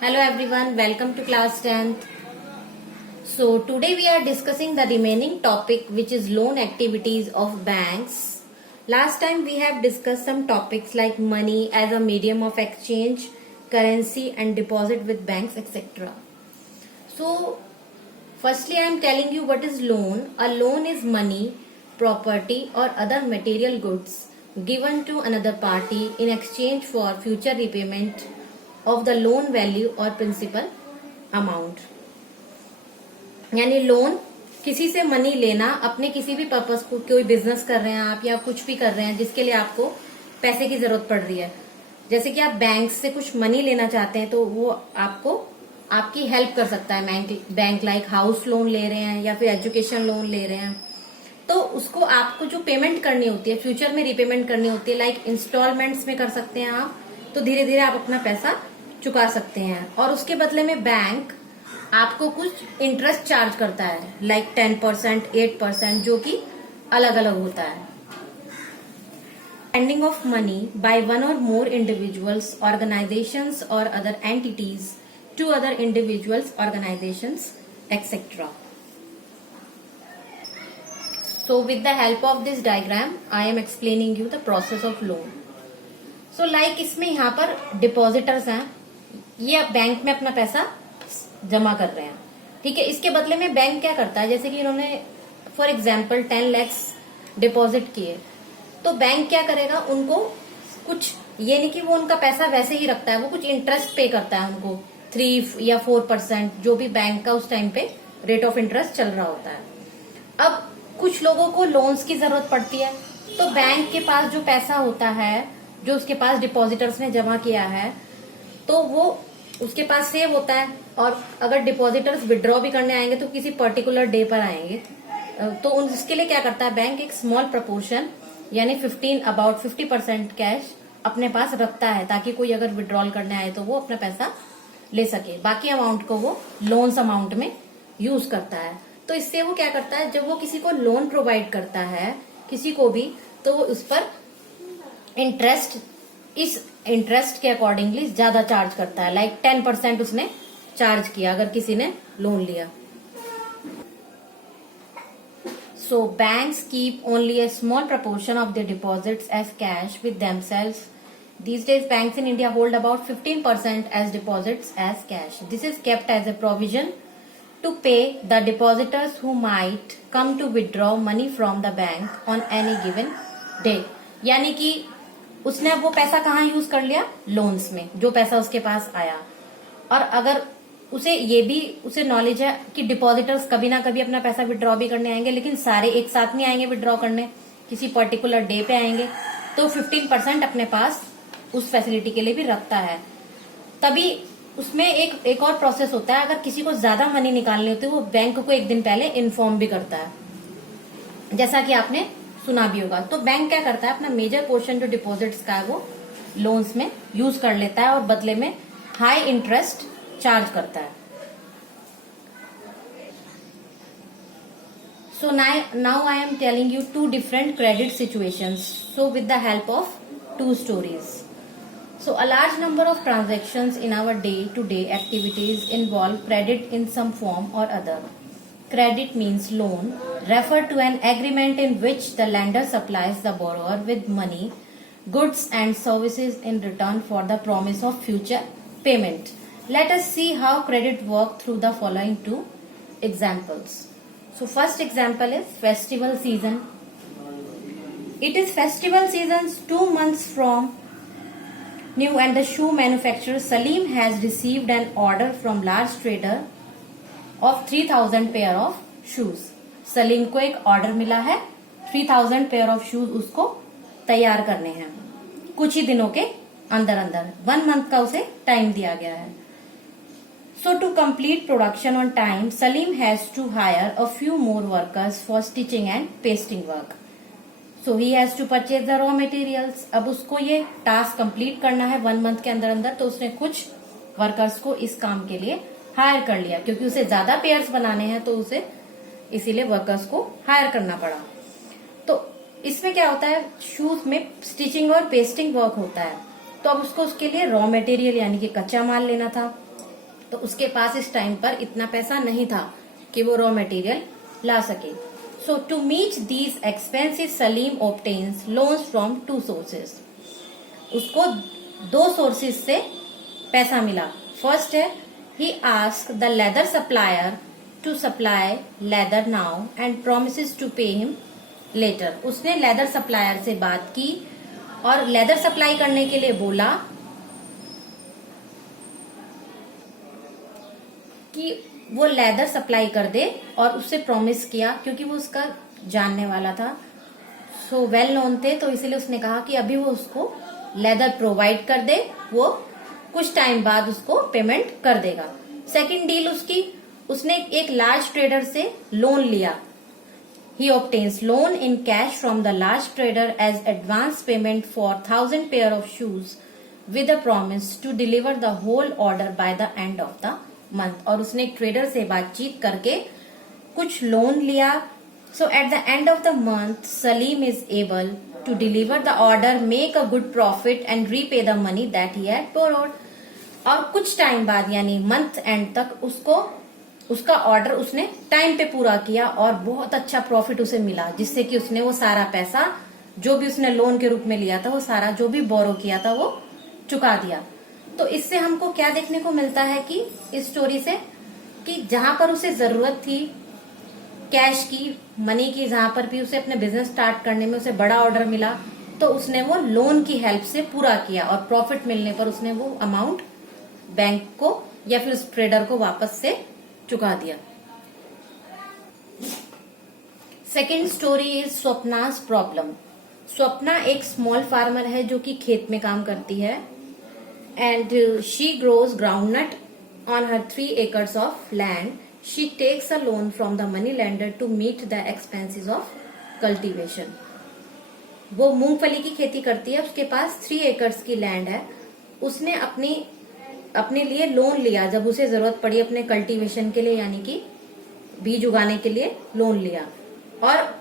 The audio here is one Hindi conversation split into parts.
Hello everyone, welcome to class 10th. So today we are discussing the remaining topic which is loan activities of banks. Last time we have discussed some topics like money as a medium of exchange, currency and deposit with banks etc. So firstly I am telling you what is loan. A loan is money, property or other material goods given to another party in exchange for future repayment of the loan value और प्रिंसिपल अमाउंट। यानी लोन किसी से मनी लेना अपने किसी भी पर्पस को, कोई बिजनेस कर रहे हैं आप या कुछ भी कर रहे हैं जिसके लिए आपको पैसे की जरूरत पड़ रही है। जैसे कि आप बैंक से कुछ मनी लेना चाहते हैं तो वो आपको आपकी हेल्प कर सकता है। बैंक लाइक हाउस लोन ले रहे हैं या फिर एजुकेशन लोन ले रहे हैं तो उसको आपको जो पेमेंट करनी होती है, फ्यूचर में रिपेमेंट करनी होती है, लाइक इंस्टॉलमेंट्स में कर सकते हैं आप। तो धीरे धीरे आप अपना पैसा चुका सकते हैं और उसके बदले में बैंक आपको कुछ इंटरेस्ट चार्ज करता है, लाइक 10%, 8%, जो कि अलग अलग होता है। lending of money by one or more individuals, organizations or other entities to other individuals, organizations, etc. So with the help of this diagram, I am explaining you the process of loan. So like इसमें यहाँ पर डिपॉजिटर्स हैं, ये बैंक में अपना पैसा जमा कर रहे हैं, ठीक है। इसके बदले में बैंक क्या करता है, जैसे कि इन्होंने फॉर एग्जांपल 10 लाख डिपॉजिट किए तो बैंक क्या करेगा, उनको कुछ, ये नहीं कि वो उनका पैसा वैसे ही रखता है, वो कुछ इंटरेस्ट पे करता है उनको 3 या 4%, जो भी बैंक का उस टाइम पे रेट ऑफ इंटरेस्ट चल रहा होता है। अब कुछ लोगों को लोन्स की जरूरत पड़ती है तो बैंक के पास जो पैसा होता है, जो उसके पास डिपॉजिटर्स ने जमा किया है, तो वो उसके पास सेव होता है। और अगर डिपॉजिटर्स विड्रॉ भी करने आएंगे तो किसी पर्टिकुलर डे पर आएंगे तो उसके लिए क्या करता है बैंक, एक स्मॉल प्रपोर्शन यानी 50% कैश अपने पास रखता है ताकि कोई अगर विड्रॉल करने आए तो वो अपना पैसा ले सके। बाकी अमाउंट को वो लोन्स अमाउंट में यूज करता है। तो इससे वो क्या करता है, जब वो किसी को लोन प्रोवाइड करता है किसी को भी, तो वो उस पर इंटरेस्ट, इस इंटरेस्ट के अकॉर्डिंगली ज्यादा चार्ज करता है। लाइक 10% उसने चार्ज किया अगर किसी ने लोन लिया। So banks keep only a small proportion of the deposits as cash with themselves. These days banks in India hold about 15% as deposits as cash. This is kept as a provision to pay the depositors who might come to withdraw money from the bank on any given day. यानी कि उसने अब वो पैसा कहाँ यूज कर लिया, लोन्स में, जो पैसा उसके पास आया। और अगर उसे नॉलेज है कि डिपॉजिटर्स कभी ना कभी अपना पैसा विड्रॉ भी करने आएंगे, लेकिन सारे एक साथ नहीं आएंगे विड्रॉ करने, किसी पर्टिकुलर डे पे आएंगे, तो 15% अपने पास उस फैसिलिटी के लिए भी रखता है। तभी उसमें एक और प्रोसेस होता है, अगर किसी को ज्यादा मनी निकालनी होती है वो बैंक को एक दिन पहले इन्फॉर्म भी करता है, जैसा कि आपने सुना भी होगा। तो बैंक क्या करता है, अपना मेजर पोर्शन जो डिपॉजिट्स का है वो लोन्स में यूज कर लेता है और बदले में हाई इंटरेस्ट चार्ज करता है। So now I am telling you 2 different credit situations, so with the help of 2 stories. So a large number of transactions in our day-to-day activities involve credit in some form or other. Credit means loan, refer to an agreement in which the lender supplies the borrower with money, goods and services in return for the promise of future payment. Let us see how credit works through the following 2 examples. So first example is festival season. It is festival seasons 2 months from new and the shoe manufacturer Salim has received an order from large trader of 3000 pair of shoes. Salim को एक ऑर्डर मिला है, 3000 पेयर ऑफ शूज उसको तैयार करने हैं कुछ ही दिनों के अंदर अंदर। 1 मंथ का उसे टाइम दिया गया है। So to complete production on time, Salim has to hire a few more workers for stitching and pasting work. So he has to purchase the raw materials. अब उसको ये टास्क कंप्लीट करना है 1 मंथ के अंदर अंदर, तो उसने कुछ वर्कर्स को इस काम के लिए हायर कर लिया, क्योंकि उसे ज्यादा पेयर्स बनाने हैं तो उसे इसीलिए वर्कर्स को हायर करना पड़ा। तो इसमें क्या होता है, शूज में स्टिचिंग और पेस्टिंग वर्क होता है, तो अब उसको उसके लिए रॉ मटेरियल यानी कि कच्चा माल लेना था। तो उसके पास इस टाइम पर इतना पैसा नहीं था कि वो रॉ मटेरियल ला सके. So to meet these expenses Salim obtains loans from 2 sources. उसको 2 सोर्सेज से पैसा मिला. फर्स्ट है, he asked the leather supplier to supply leather now and promises to pay him later. उसने लेदर सप्लायर से बात की और लेदर सप्लाई करने के लिए बोला कि वो लेदर सप्लाई कर दे और उससे प्रॉमिस किया, क्योंकि वो उसका जानने वाला था, सो वेल नोन थे, तो इसीलिए उसने कहा कि अभी वो उसको लेदर प्रोवाइड कर दे, वो कुछ टाइम बाद उसको पेमेंट कर देगा. सेकंड डील उसने एक लार्ज ट्रेडर से लोन लिया. He obtains loan in cash from the large trader as advance payment for 1,000 pair of shoes with a promise to deliver the whole order by the end of the month. और उसने एक ट्रेडर से बातचीत करके कुछ लोन लिया. So at the end of the month, Salim is able to deliver the order, make a good profit and repay the money that he had borrowed. और कुछ टाइम बाद यानी मंथ एंड तक उसका ऑर्डर उसने टाइम पे पूरा किया और बहुत अच्छा प्रॉफिट उसे मिला, जिससे कि उसने वो सारा पैसा जो भी उसने लोन के रूप में लिया था वो सारा जो भी बोरो किया था वो चुका दिया. तो इससे हमको क्या देखने को मिलता है कि इस स्टोरी से कि जहां पर उसे जरूरत थी कैश की, मनी की, जहां पर भी उसे अपने बिजनेस स्टार्ट करने में उसे बड़ा ऑर्डर मिला तो उसने वो लोन की हेल्प से पूरा किया और प्रॉफिट मिलने पर उसने वो अमाउंट बैंक को या फिर उस ट्रेडर को वापस से चुका दिया. Second story is Swapna's problem. Swapna एक स्मॉल फार्मर है जो कि खेत में काम करती है and she grows groundnut on her 3 acres of land. She takes a loan from the money lender to meet the expenses of cultivation. वो मूंगफली की खेती करती है, उसके पास 3 acres की लैंड है. उसने अपने लिए लोन लिया जब उसे जरूरत पड़ी अपने कल्टीवेशन के लिए, यानी कि बीज उगाने के लिए लोन लिया. और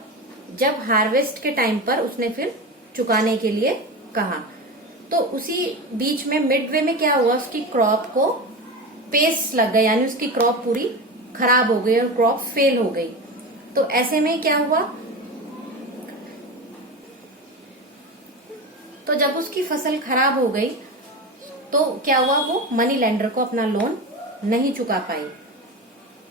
जब हार्वेस्ट के टाइम पर उसने फिर चुकाने के लिए कहा. तो उसी बीच में मिडवे में क्या हुआ, उसकी क्रॉप को पेस्ट लग गया, यानी उसकी क्रॉप पूरी खराब हो गई और क्रॉप फेल हो गई. तो ऐसे में क्या हुआ, तो जब उसकी फसल खराब हो गई तो क्या हुआ, वो मनी लेंडर को अपना लोन नहीं चुका पाई.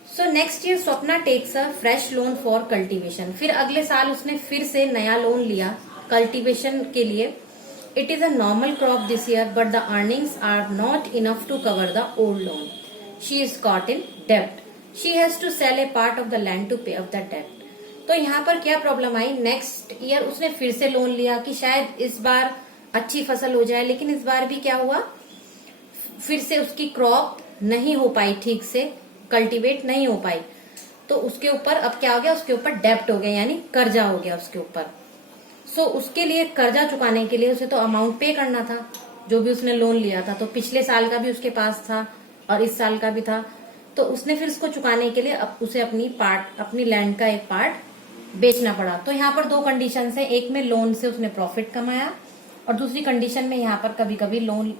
So next year Swapna takes a fresh loan for cultivation. फिर अगले साल उसने फिर से नया लोन लिया कल्टीवेशन के लिए. It is a normal crop this year but the earnings are not enough to cover the old loan. She is caught in डेब्ट. She has to cell A part of the land to पे ऑफ द डेब्ट. तो यहाँ पर क्या प्रॉब्लम आई, नेक्स्ट ईयर उसने फिर से लोन लिया कि शायद इस बार अच्छी फसल हो जाए, लेकिन इस बार भी क्या हुआ, फिर से उसकी क्रॉप नहीं हो पाई, ठीक से कल्टीवेट नहीं हो पाई. तो उसके ऊपर अब क्या हो गया, उसके ऊपर डेब्ट हो गया, यानी कर्जा हो गया उसके ऊपर. सो उसके लिए कर्जा चुकाने के लिए उसे तो अमाउंट पे करना था जो भी उसने लोन लिया था. तो पिछले साल का भी उसके पास था और इस साल का भी था. तो उसने फिर उसको चुकाने के लिए अब उसे अपनी लैंड का एक पार्ट बेचना पड़ा. तो यहाँ पर 2 कंडीशन है, एक में लोन से उसने प्रॉफिट कमाया और दूसरी कंडीशन में यहाँ पर कभी कभी लोन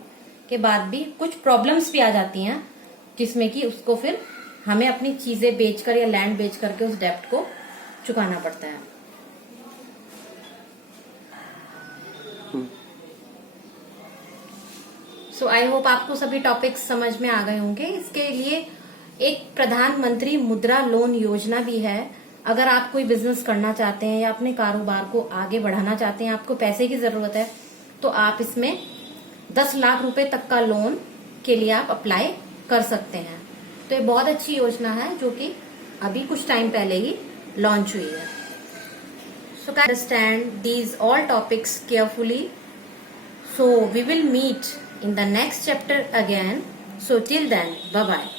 के बाद भी कुछ प्रॉब्लम्स भी आ जाती हैं, जिसमें कि उसको फिर हमें अपनी चीजें बेचकर या लैंड बेच करके उस डेब्ट को चुकाना पड़ता है. सो आई होप आपको सभी टॉपिक्स समझ में आ गए होंगे. इसके लिए एक प्रधानमंत्री मुद्रा लोन योजना भी है. अगर आप कोई बिजनेस करना चाहते हैं या अपने कारोबार को आगे बढ़ाना चाहते हैं, आपको पैसे की जरूरत है, तो आप इसमें 10 लाख रुपए तक का लोन के लिए आप अप्लाई कर सकते हैं. तो ये बहुत अच्छी योजना है जो कि अभी कुछ टाइम पहले ही लॉन्च हुई है. So can understand these all topics carefully. So we will meet in the next chapter again. So till then, bye bye.